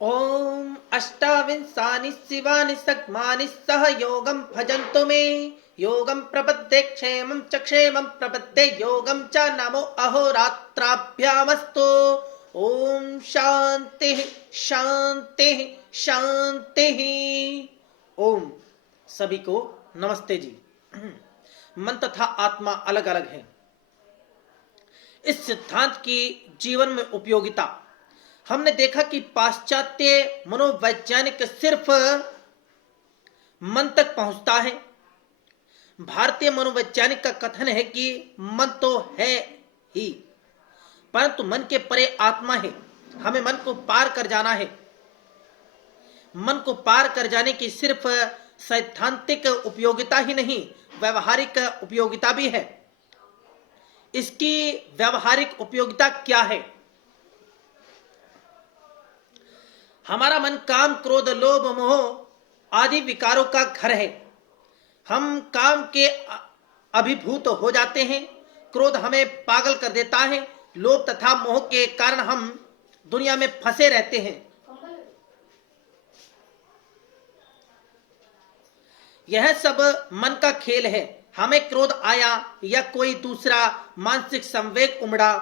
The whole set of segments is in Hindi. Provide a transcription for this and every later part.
ओम अष्टाविंशानि शिवानि सक्मानि सह योगं भजन्तु मे। योगं प्रपद्ये क्षेमं च क्षेमं प्रपद्ये योगं च नमो अहोरात्राभ्यामस्तु। ओम शांति शांति शांति। ओम। सभी को नमस्ते जी। मन तथा आत्मा अलग अलग है। इस सिद्धांत की जीवन में उपयोगिता हमने देखा कि पाश्चात्य मनोवैज्ञानिक सिर्फ मन तक पहुंचता है। भारतीय मनोवैज्ञानिक का कथन है कि मन तो है ही, परंतु मन के परे आत्मा है। हमें मन को पार कर जाना है। मन को पार कर जाने की सिर्फ सैद्धांतिक उपयोगिता ही नहीं, व्यवहारिक उपयोगिता भी है। इसकी व्यवहारिक उपयोगिता क्या है? हमारा मन काम, क्रोध, लोभ, मोह आदि विकारों का घर है। हम काम के अभिभूत हो जाते हैं। क्रोध हमें पागल कर देता है। लोभ तथा मोह के कारण हम दुनिया में फंसे रहते हैं। यह सब मन का खेल है। हमें क्रोध आया या कोई दूसरा मानसिक संवेग उमड़ा,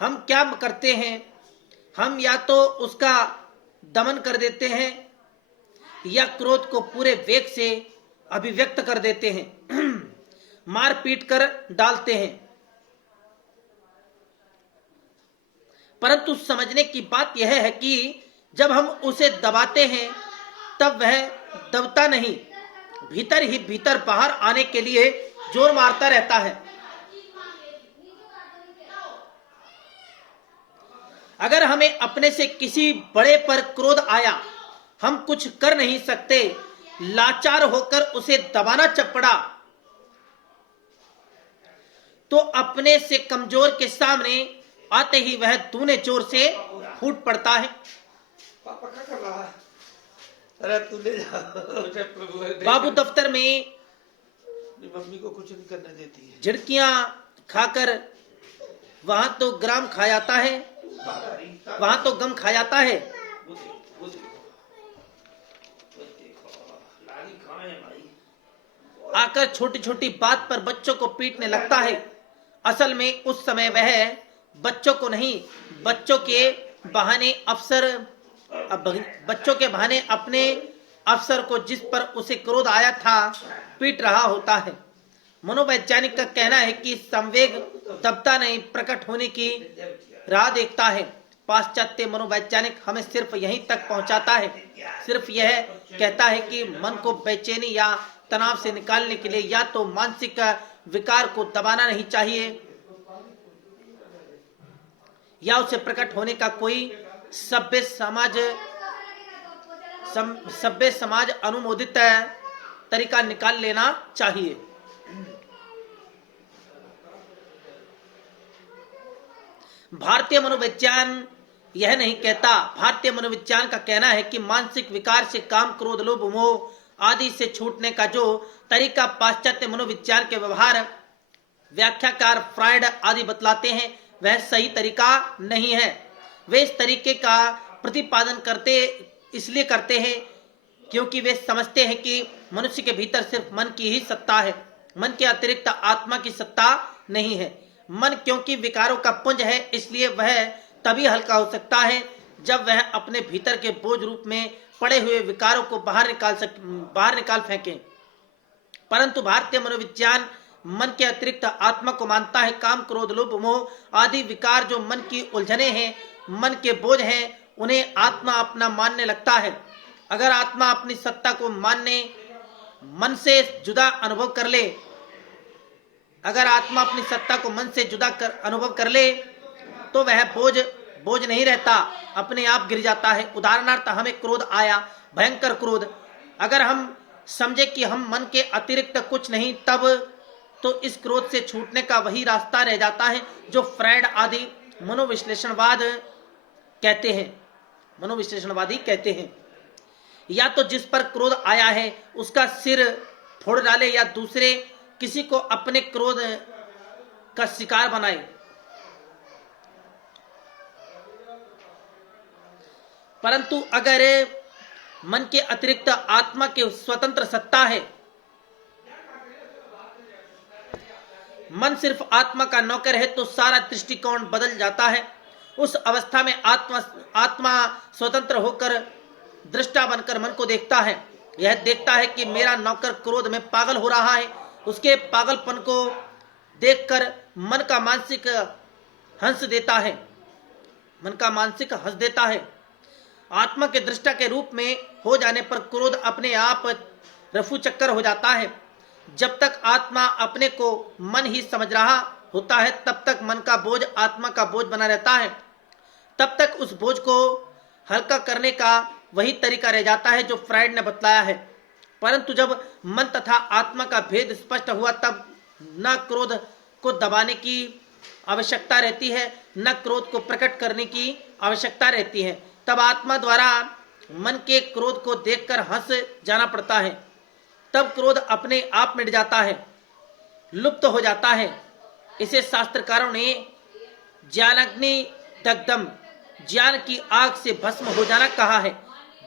हम क्या करते हैं? हम या तो उसका दमन कर देते हैं या क्रोध को पूरे वेग से अभिव्यक्त कर देते हैं, मार पीट कर डालते हैं। परंतु समझने की बात यह है कि जब हम उसे दबाते हैं तब वह दबता नहीं, भीतर ही भीतर बाहर आने के लिए जोर मारता रहता है। अगर हमें अपने से किसी बड़े पर क्रोध आया, हम कुछ कर नहीं सकते, लाचार होकर उसे दबाना चपड़ा, तो अपने से कमजोर के सामने आते ही वह दूने जोर से फूट पड़ता है। पापा क्या कर रहा है? अरे तू ले जा। बाबू दफ्तर में मम्मी को कुछ नहीं करने देती है। झिड़कियां खाकर वहां तो ग्राम खा जाता है, वहां तो गम खा जाता है। आकर छोटी छोटी बात पर बच्चों को पीटने लगता है। असल में उस समय वह बच्चों को नहीं, बच्चों के बहाने अपने अफसर को, जिस पर उसे क्रोध आया था, पीट रहा होता है। मनोवैज्ञानिक का कहना है कि संवेग दबता नहीं, प्रकट होने की राह देखता है। पाश्चात्य मनोवैज्ञानिक हमें सिर्फ यहीं तक पहुंचाता है, सिर्फ यह कहता है कि मन को बेचैनी या तनाव से निकालने के लिए या तो मानसिक विकार को दबाना नहीं चाहिए या उसे प्रकट होने का कोई सभ्य समाज अनुमोदित तरीका निकाल लेना चाहिए। भारतीय मनोविज्ञान यह नहीं कहता। भारतीय मनोविज्ञान का कहना है कि मानसिक विकार से, काम, क्रोध, लोभ, मोह आदि से छूटने का जो तरीका पाश्चात्य मनोविज्ञान के व्यवहार व्याख्याकार फ्रायड आदि बतलाते हैं, वह सही तरीका नहीं है। वे इस तरीके का प्रतिपादन इसलिए करते हैं क्योंकि वे समझते हैं कि मनुष्य के भीतर सिर्फ मन की ही सत्ता है, मन के अतिरिक्त आत्मा की सत्ता नहीं है। मन क्योंकि विकारों का पुंज है, इसलिए वह तभी हल्का हो सकता है जब वह अपने भीतर के बोझ रूप में पड़े हुए विकारों को बाहर निकाल फेंके। परंतु भारतीय मनोविज्ञान मन के अतिरिक्त आत्मा को मानता है। काम, क्रोध, लोभ, मोह आदि विकार जो मन की उलझने हैं, मन के बोझ हैं, उन्हें आत्मा अपना मानने लगता है। अगर आत्मा अपनी सत्ता को मन से जुदा अनुभव कर ले, अगर आत्मा अपनी सत्ता को मन से जुदा अनुभव कर ले तो वह बोझ नहीं रहता, अपने आप गिर जाता है। उदाहरणार्थ, हमें क्रोध आया, भयंकर क्रोध, अगर हम समझे कि हम मन के अतिरिक्त कुछ नहीं, तब तो इस क्रोध से छूटने का वही रास्ता रह जाता है जो फ्रायड आदि मनोविश्लेषणवादी कहते हैं। या तो जिस पर क्रोध आया है उसका सिर फोड़ डाले या दूसरे किसी को अपने क्रोध का शिकार बनाए। परंतु अगर मन के अतिरिक्त आत्मा की स्वतंत्र सत्ता है, मन सिर्फ आत्मा का नौकर है, तो सारा दृष्टिकोण बदल जाता है। उस अवस्था में आत्मा स्वतंत्र होकर दृष्टा बनकर मन को देखता है। यह देखता है कि मेरा नौकर क्रोध में पागल हो रहा है। उसके पागलपन को देखकर मन का मानसिक हंस देता है, मन का मानसिक हंस देता है। आत्मा के दृष्टा के रूप में हो जाने पर क्रोध अपने आप रफू चक्कर हो जाता है। जब तक आत्मा अपने को मन ही समझ रहा होता है, तब तक मन का बोझ आत्मा का बोझ बना रहता है। तब तक उस बोझ को हल्का करने का वही तरीका रह जाता है जो फ्राइड ने बतलाया है। परंतु जब मन तथा आत्मा का भेद स्पष्ट हुआ, तब न क्रोध को दबाने की आवश्यकता रहती है, न क्रोध को प्रकट करने की आवश्यकता रहती है। तब आत्मा द्वारा मन के क्रोध को देखकर हंस जाना पड़ता है। तब क्रोध अपने आप मिट जाता है, लुप्त हो जाता है। इसे शास्त्रकारों ने ज्ञानाग्नि दग्धम, ज्ञान की आग से भस्म हो जाना कहा है।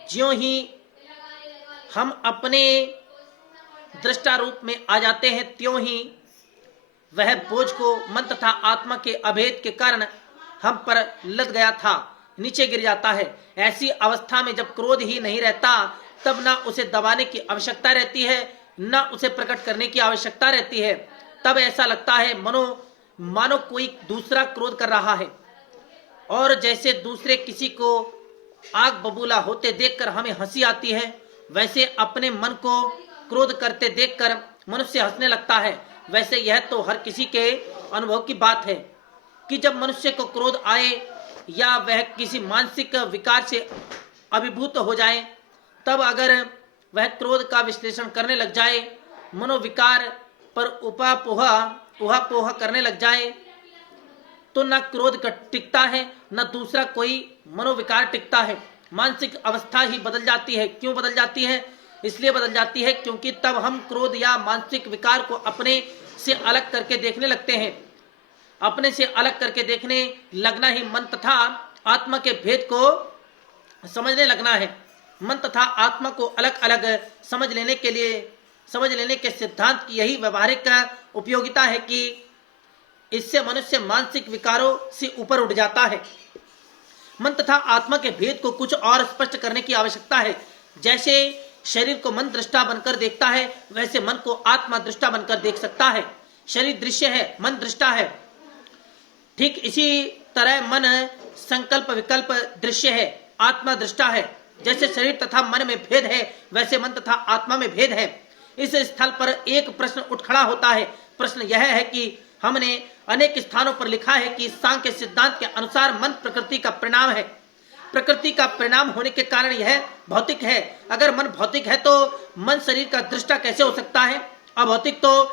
ज्यों ही हम अपने दृष्टा रूप में आ जाते हैं, त्यों ही वह बोझ को मन तथा आत्मा के अभेद के कारण हम पर लद गया था नीचे गिर जाता है। ऐसी अवस्था में जब क्रोध ही नहीं रहता, तब न उसे दबाने की आवश्यकता रहती है, न उसे प्रकट करने की आवश्यकता रहती है। तब ऐसा लगता है मानो कोई दूसरा क्रोध कर रहा है, और जैसे दूसरे किसी को आग बबूला होते देखकर हमें हंसी आती है, वैसे अपने मन को क्रोध करते देखकर मनुष्य हंसने लगता है। वैसे यह तो हर किसी के अनुभव की बात है कि जब मनुष्य को क्रोध आए या वह किसी मानसिक विकार से अभिभूत हो जाए, तब अगर वह क्रोध का विश्लेषण करने लग जाए, मनोविकार पर उहापोह करने लग जाए, तो न क्रोध टिकता है, न दूसरा कोई मनोविकार टिकता है। मानसिक अवस्था ही बदल जाती है। क्यों बदल जाती है? इसलिए बदल जाती है क्योंकि तब हम क्रोध या मानसिक विकार को अपने से अलग करके देखने लगते हैं। अपने से अलग करके देखने लगना ही मन तथा आत्मा के भेद को समझने लगना है। मन तथा आत्मा को अलग अलग समझ लेने के सिद्धांत की यही व्यवहारिक उपयोगिता है कि इससे मनुष्य मानसिक विकारों से ऊपर उठ जाता है। मन तथा आत्मा के भेद को कुछ और स्पष्ट करने की आवश्यकता है। जैसे शरीर को मन दृष्टा बनकर देखता है, वैसे मन को आत्मा दृष्टा बनकर देख सकता है। शरीर दृश्य है, मन दृष्टा है। ठीक इसी तरह मन संकल्प विकल्प दृश्य है, आत्मा दृष्टा है। जैसे शरीर तथा मन में भेद है, वैसे मन तथा आत्मा में भेद है। इस स्थल पर एक प्रश्न उठ खड़ा होता है। प्रश्न यह है कि हमने अनेक स्थानों पर लिखा है कि सांख्य सिद्धांत के अनुसार मन प्रकृति का परिणाम है। प्रकृति का परिणाम होने के कारण यह भौतिक है। अगर मन भौतिक है तो मन शरीर का दृष्टा कैसे हो सकता है? अभौतिक तो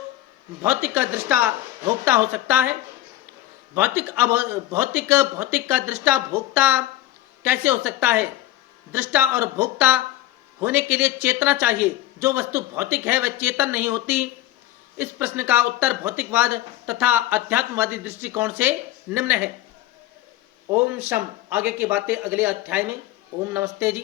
भौतिक का दृष्टा भोक्ता हो सकता है। भौतिक का दृष्टा भोक्ता कैसे हो सकता है? दृष्टा और भोक्ता होने के लिए चेतना चाहिए। जो वस्तु भौतिक है वह चेतन नहीं होती। इस प्रश्न का उत्तर भौतिकवाद तथा अध्यात्मवादी दृष्टिकोण से निम्न है। ओम शम। आगे की बातें अगले अध्याय में। ओम नमस्ते जी।